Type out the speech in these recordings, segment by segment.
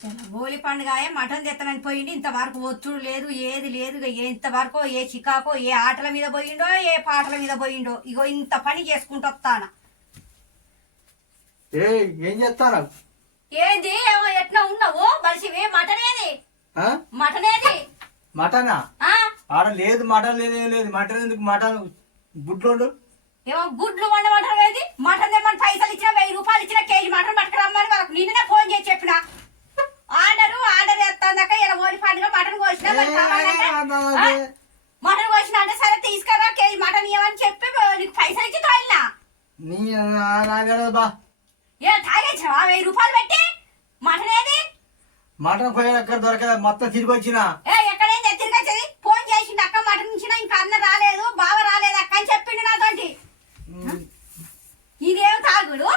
హోలీ పండుగ మటన్ తెత్తనని పోయిండు ఇంతవరకు ఒత్తుడు లేదు ఏది లేదు ఇక ఎంతవరకు ఏ చికాకో ఏ ఆటల మీద పోయిండో ఏ పాటల మీద పోయిండో ఇగో ఇంత పని చేసుకుంటూ వస్తాను. ఏ చేస్తారా? ఏంది? ఏమో ఎట్లా ఉన్నావు? మనిషివి మటన్ ఏది? మటన్ ఏది? మటనా? ఆడ లేదు మటన్ లేదు ఏం లేదు. మటన్ ఎందుకు? మటన్ గుడ్లోడు ఏమో గుడ్లు వండ మటన్ ఏది? మటన్ తెమ్మని పైసలు ఇచ్చిన వెయ్యి రూపాయలు ఇచ్చిన కేజీ మటన్ పట్టుకురమ్మని వాళ్ళకి నిన్ననే ఫోన్ చేసి చెప్పిన ఆర్డర్ ఆర్డర్ చేస్తాక ఇలా హోలీ పండుగ మటన్ కోసిన అంటే సరే తీసుకురా కేజీ మటన్ ఇవ్వమని చెప్పి నీకు పైసలు ఇచ్చి తోలినా నీ నాకు బా. ఏ తాగేచ్చావా వెయ్యి రూపాయలు పెట్టి. మటన్ ఏది? మటన్ పోయిన ఎక్కడ దొరకదా? మొత్తం తిరిగి వచ్చిన. ఏ ఎక్కడైంది తిరిగి వచ్చేది. ఫోన్ చేసిండు అక్క మటన్ ఇచ్చిన ఇంకా అన్న రాలేదు బావ రాలేదు అక్క అని చెప్పిండు నాతోటి. ఇదేం తాగుడు?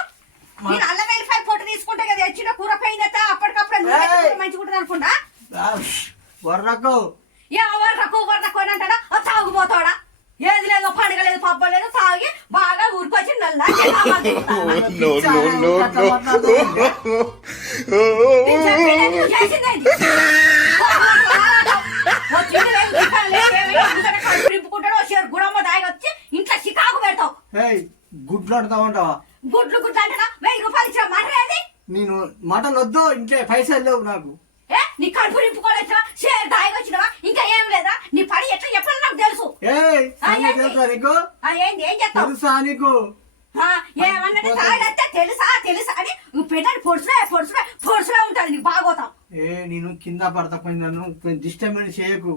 నేను అల్లం వెల్లిపాయలు పొట్టు తీసుకుంటే కదా తెచ్చిన కూర పోయిందట అప్పటికప్పుడు మంచిగా ఉంటుంది అనుకుంటా వర్రకు ఏ వర్రకు వర్రకు అని అంటాడా? ఆ తాగుపోతాడా ఏది లేదు పండుగ లేదు పబ్బ లేదు తాగి బాగా ఊరికొచ్చి నల్ల ఇంట్లో చికాకు పెడతావు. గుడ్లు ఆడుతా ఉంటావా గుడ్లు గుడ్లు అంటారా వెయ్యి రూపాయలు ఇచ్చిన మటనేది నేను మటన్ వద్దు ఇంట్లో పైసలు లేవు నాకు. కడుపు షేర్ దాగి వచ్చినవా? ఇంకా ఏం లేదా? నీ పని ఎట్లా? చెప్పాలో నాకు తెలుసు. ఏయ్ సంగతి? తెలుసా నీకు? ఆ, ఏంది? ఏం చేస్తావు? తెలుసా నీకు? ఆ, తెలుసా? తెలుసా అని పెట్టని పొడుచులే పొడుచులే పొడుచులే ఉంటుంది నీకు బాగోతాం ఏ నేను కింద పడతా పోయి నన్ను డిస్టర్బెన్స్ చేయకు.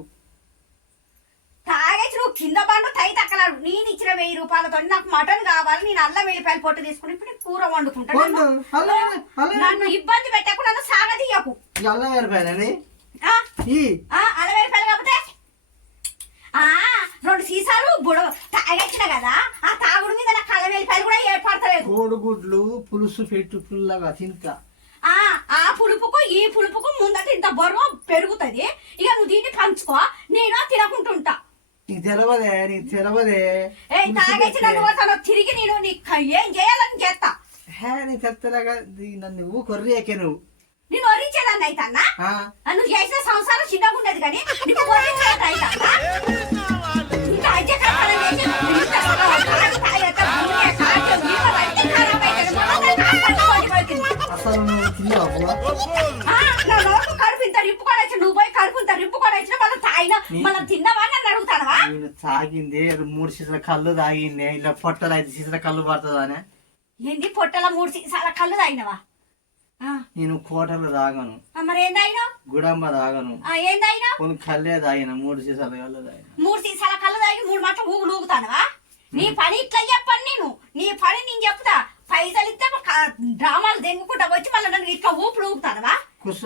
నువ్వు కింద బండు తై తక్కలాడు నేను ఇచ్చిన వెయ్యి రూపాయలతో నాకు మటన్ కావాలి నేను అల్లం వెల్లిపాయలు పొట్టు తీసుకుని ఇప్పుడు కూర వండుకుంటాను. నన్ను ఇబ్బంది పెట్టకు నన్ను సాగదీయకు. అల్లం ఆ, అల్లం వెల్లిపాయలు కాకపోతే? ఆ రెండు సీసాలు బుడ తాగొచ్చిన కదా ఆ తాగుడు మీద నాకు అల్లం వెల్లిపాయలు కూడా ఏర్పడతలేదు. కోడిగుడ్లు పులుసు పెట్టు పుల్లగా తింటా. ఆ ఆ పులుపుకు ఈ పులుపుకు ముందట ఇంత బరువు పెరుగుతుంది. ఇక నువ్వు దీన్ని పంచుకో నేను తినకుంటుంటా. నీకు తెలవదే నీకు తెలవదే ఏ తాగేసి నన్ను పోతాను తిరిగి నేను నీకు ఏం చేయాలని చేస్తా హే నీకు తెత్తలాగా నన్ను నువ్వు కొర్రి ఎక్కే నువ్వు నేను వరించేదాన్ని అయితన్నా ఆ? నువ్వు చేసిన సంసారం చిన్నగా ఉండదు కానీ నీకు కోడి. అసలు నువ్వు తిన్నావు ఆ, నా నోటు కడుపు ఇంత రిప్పుకొని నువ్వు పోయి కడుపు ఇంత రిప్పుకొని వచ్చిన మళ్ళీ తాగిన మళ్ళీ తిన్నావా నేను తాగింది మూడు సీసాల కళ్ళు తాగింది ఇలా పొట్టలు ఐదు సీసాల కళ్ళు పడుతుందానే. ఏంది పొట్టల మూడు సీసాల కళ్ళు తాగినవా? నేను కోటలు తాగను. మరి ఏం తాగినావు? గుడంబ తాగను. ఆ, ఏం తాగినావు? కొన్ని కళ్ళే తాగిన మూడు సీసాల కళ్ళు తాగిన. మూడు సీసాల కళ్ళు తాగి మూడు మాటలు ఊగులు ఊగుతానవా? నీ పని ఇట్లా చెప్పను నేను. నీ పని నేను చెప్తా. పైసలు ఇస్తే డ్రామాలు దెంగుకుంటా వచ్చి మళ్ళీ నన్ను ఇట్లా ఊపులు ఊగుతానవా? కుస్స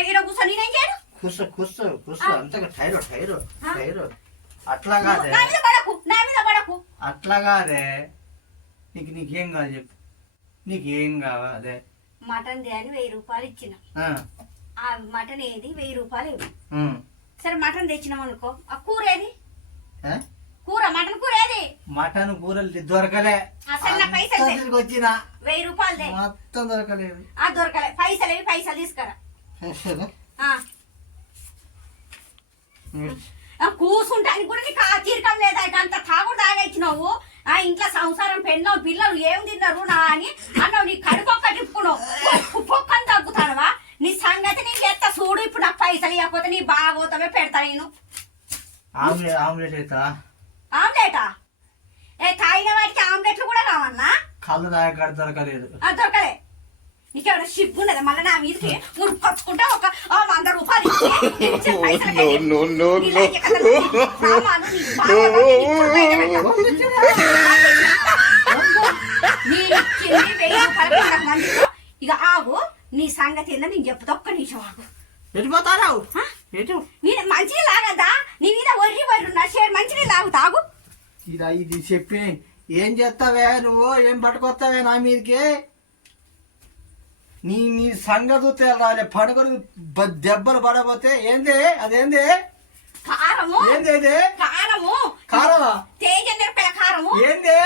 ఇక్కడ కూర్చో నేనేం చేయను? కుస్స కుస్స కుస్స అంతగా టైరో టైరో టైరో. అట్లా కాదే నా మీద పడకు నా మీద పడకు. అట్లా కాదే. నీకు నీకేం కావాలి చెప్పు. నీకేం కావాలి. మటన్ అని వెయ్యి రూపాయలు ఇచ్చిన. ఆ, మటన్ ఏది? వెయ్యి రూపాయలు ఇవ్వు. సరే మటన్ తెచ్చినాం అనుకో. ఆ కూర ఏది? కూర మటన్ కూర ఏది? మటన్ కూరలు దొరకలే. అసలు నా పైసలు వచ్చిన. వెయ్యి రూపాయలదే మొత్తం దొరకలేదు ఆ దొరకలే. పైసలు పైసలు తీసుకురా. ఆ. ఆ, కూసుంటానికి కూడా నీకు ఆ తీరకం లేదా అంత తాగుడు తాగొచ్చినావు ఆ ఇంట్లో సంసారం పెళ్ళావు పిల్లలు ఏం తిన్నారు నా అని అన్నావు. నీ కడుపు ఒక్క తిప్పుకున్నావు పొక్కు పొక్కని తగ్గుతానవా? నీ సంగతి నీకు ఎత్త చూడు ఇప్పుడు నాకు పైసలు ఇవ్వకపోతే నీ బాగోతమే పెడతా నేను. ఆమ్లెట్ ఆమ్లెట్ అవుతా ఆమ్లెటా? ఏ తాగిన వాటికి ఆమ్లెట్లు కూడా కావన్నా? కళ్ళు తాగకాడ దొరకలేదు. ఆ సిగ్గు ఉన్నది మళ్ళీ నా మీదకి మురుకొచ్చుకుంటే ఒక వంద రూపాయలు ఇచ్చి, పైసలు. ఇక ఆగు నీ సంగతి ఏందో నేను చెప్తా ఒక్క నిమిషం ఆగు. ఎటు పోతారావు ఆ? ఎటు? నేను మంచిగా లాగద్దా? నీ మీద ఒర్రి ఒర్రి నా షేర్ మంచిగా లాగు తాగు ఇలా ఇది చెప్పి ఏం చేస్తావే నువ్వు? ఏం పట్టుకొస్తావే నా మీదకి? నీ నీ సంగతి రాలే? బ- దెబ్బలు పడబోతే ఏంది? అదేంది? కారము. ఏంది కారము. కారమా? తేజ నిరపల కారము. ఏంది?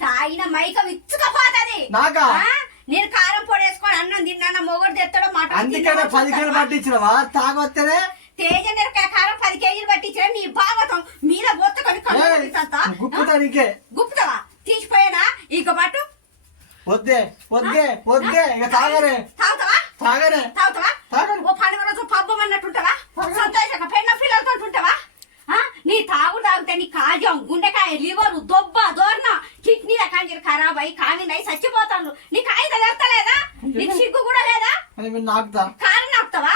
తాగిన మైక విచ్చుకపోతది నాకా? నేను కారం పొడి వేసుకొని అన్నం తిన్నా మొగడు తెస్తాడో మాట అందుకనే పది కిలో పట్టించినవా? తాగొత్తేనే? తేజ నిరకాయ కారం పది కేజీలు పట్టించిన నీ భాగవతం మీద బొత్తుకొని గుప్పుతా నీకే. గుప్తావా తీసిపోయానా? ఇక పట్టు వద్దే. వద్దే వద్దే ఇక తాగరే. తాగుతావా? తాగరే. తాగుతావా? తాగను. ఓ పండుగ రోజు పబ్బం అన్నట్టుంటావా? సంతోషంగా పెన్న పిల్లలతో ఉంటావా? నీ తాగు తాగితే నీ కాజం గుండెకాయ లివర్ దొబ్బ దోర్న కిడ్నీ కంజరు ఖరాబ్ అయి కామినై చచ్చిపోతాను నీకు ఐదు తెస్తలేదా నీకు సిగ్గు కూడా లేదా? కారం నాపుతావా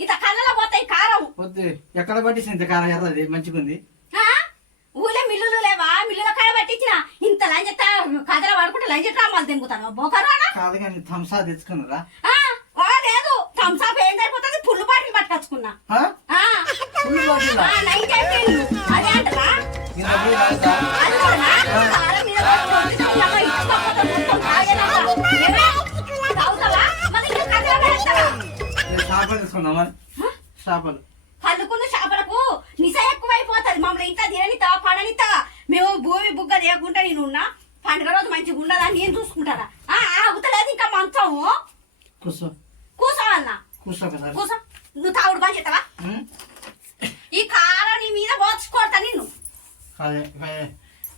ఇత కళ్ళలో పోతాయి కారం. వద్దు. ఎక్కడ పట్టించింది కారం? ఎర్రది మంచిగుంది ఆ? ఊళ్ళో మిల్లులు లేవా మిల్లుల కాడ పట్టించిన ఇంత లంజెత్త కథల పడుకుంటే లంజ డ్రామాలు తెంగుతాను బొకరానా కాదు కానీ థమ్సా తెచ్చుకున్నారా ఆ, ఓ లేదు థమ్సాప్ ఏం సరిపోతుంది ఫుల్ బాటిల్ పట్టుకొచ్చుకున్నా ఆ? ఆ, ఫుల్ బాటిలా? ఆ, నైట్ అయిపోయింది అదే అంటరా ఇంత పోయి తాగుతా? అది కూడానా? కారం మీద పట్టుకొని తిన్నావా? ఇటు పక్కన మొత్తం తాగేదాకా. ఏమే? తాగుతావా? మరి ఇంకా కథలో పెడతావా? నేను చేపలు తీసుకున్నామా చేపలు పలుకున్న చేపలకు నిశ ఎక్కువైపోతుంది మమ్మల్ని ఇంత తిననితా పడనితా మేము భూమి బుగ్గ లేకుండా నేను ఉన్నా పండుగ రోజు మంచిగా ఉండదా? నేను చూసుకుంటారా ఆ, ఆగుతలేదు ఇంకా మంచము కూర్చో కూసోవాలన్నా కూర్చో కూసో నువ్వు తాగుడు పని చేస్తావా? ఉం? ఈ కారం నీ మీద పోసి కొడతా నిన్ను.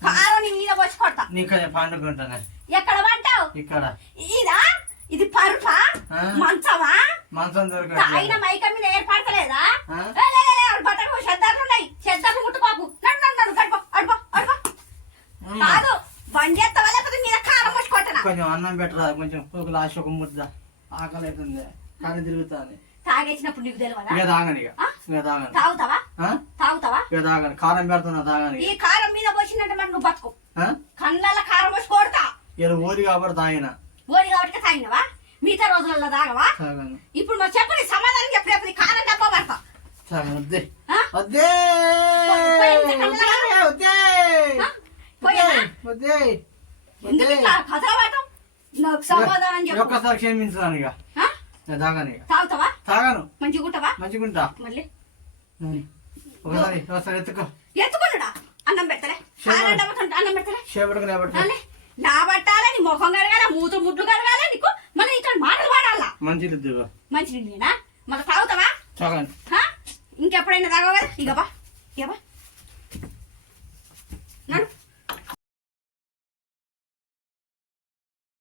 కారం నీ మీద పోసి కొడతా. నీకు అదే పండుకుంటానే ఎక్కడ పడ్డావు? ఇక్కడ. ఇదా? ఇది పరుపా. మంచమా? మంచం ఆయన దొరకట్లేదు మైక మీద ఏర్పడతలేదా? బట్టలు చెద్దార్లు ఉన్నాయి చెద్దార్లు ముట్టుకోకు నన్ను నన్ను నన్ను గడిపో అడుపో అడుపో ఉం. కాదు బండి ఎత్తవా లేకపోతే మీద కారం పోసి కొట్టనా కొంచెం అన్నం పెట్టరా కొంచెం ఒక లాస్ట్ ఒక ముద్ద. ఆకలి అవుతుంది కానీ తిరుగుతుంది. తాగేసినప్పుడు నీకు తెలియదా ఇక తాగను ఇక. ఆ? ఇక తాగను. తాగుతావా? తాగుతావా? ఇక తాగను. కారం పెడుతున్నా తాగను ఈ. కారం మీద పోసినట్టు మరి నువ్వు బతుకు? కళ్ళ కారం పోసి కొడతా. ఇలా ఊరి కాబట్టి తాగిన. ఓడి కాబట్టి తాగినవా? మిగతా రోజులలో తాగవా? ఇప్పుడు మరి చెప్పు నీ సమాధానం చెప్పు రేపు నీ కారం డబ్బా పడతా. వద్దే? వద్దే. వద్దే? వద్దే. ఎందుకు వద్దే ఇట్లా కథలు పడతాం నాకు సమాధానం చెప్పు. ఒక్కసారి క్షమించాను ఇక. ఆ? ఇక తాగను ఇక. తాగుతావా? తాగను. మంచిగా ఉంటావా? మంచిగుంటా మళ్ళీ? ఒకసారి ఒకసారి ఎత్తుకో. ఎత్తుకున్నాడా? అన్నం పెడతలే. అన్నం పెడతలే. రాలే. నా బట్టాల నీ ముఖం కడగాల మూత ముడ్లు కడగాల నీకు మళ్ళీ ఇక్కడ మాటలు పాడాలా? మంచిది మంచి నీళ్ళేనా మళ్ళీ తాగుతావా? తాగను. ఆ? ఇంకెప్పుడైనా తాగవు? కదా ఇక బా. ఇక బా. నడు